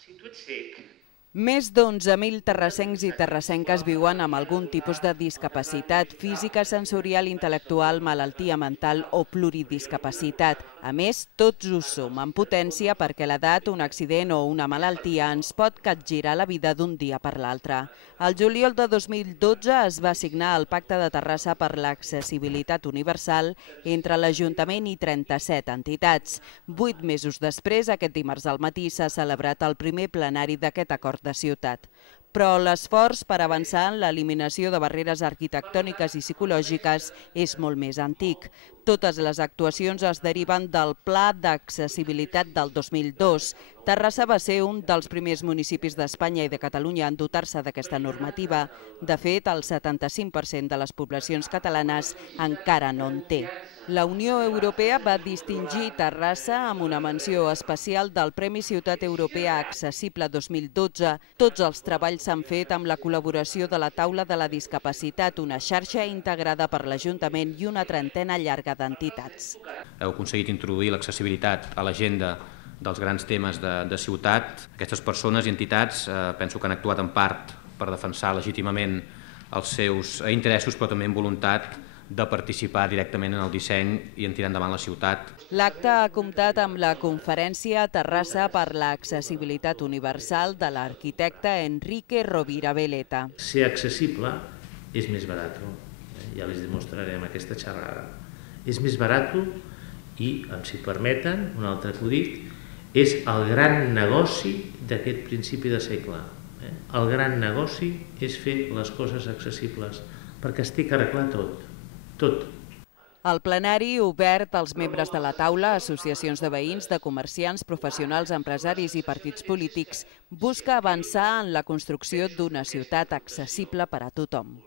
Si tu ets cec, Més d'11.000 terrassencs i terrassenques viuen amb algun tipus de discapacitat física, sensorial, intel·lectual, malaltia mental o pluridiscapacitat. A més, tots ho som en potència perquè l'edat, un accident o una malaltia ens pot capgirar la vida d'un dia per l'altre. Al juliol de 2012 es va signar el Pacte de Terrassa per l'Accessibilitat Universal entre l'Ajuntament i 37 entitats. 8 mesos després, aquest dimarts al matí, s'ha celebrat el primer plenari d'aquest acord de ciutat. Però l'esforç per avançar en l'eliminació de barreres arquitectòniques i psicològiques és molt més antic. Totes les actuacions es deriven del Pla d'Accessibilitat del 2002. Terrassa va ser un dels primers municipis d'Espanya i de Catalunya en dotar-se d'aquesta normativa. De fet, el 75% de les poblacions catalanes encara no en té. La Unió Europea va distingir Terrassa amb una menció especial del Premi Ciutat Europea Accessible 2012. Tots els treballs s'han fet amb la col·laboració de la Taula de la Discapacitat, una xarxa integrada per l'Ajuntament i una trentena llarga d'entitats. Heu aconseguit introduir l'accessibilitat a l'agenda dels grans temes de ciutat. Aquestes persones i entitats penso que han actuat en part per defensar legítimament els seus interessos, però també amb voluntat de participar directament en el disseny i en tirar endavant la ciutat. L'acte ha comptat amb la conferència Terrassa per l'Accessibilitat Universal de l'arquitecte Enrique Rovira Veleta. ser accessible és més barat. Ja les demostraré amb aquesta xerrada. És més barat i, si permeten, un altre acudit, és el gran negoci d'aquest principi de segle. El gran negoci és fer les coses accessibles, perquè es té que arreglar tot. Tot. El plenari, obert als membres de la taula, associacions de veïns, de comerciants, professionals, empresaris i partits polítics, busca avançar en la construcció d'una ciutat accessible per a tothom.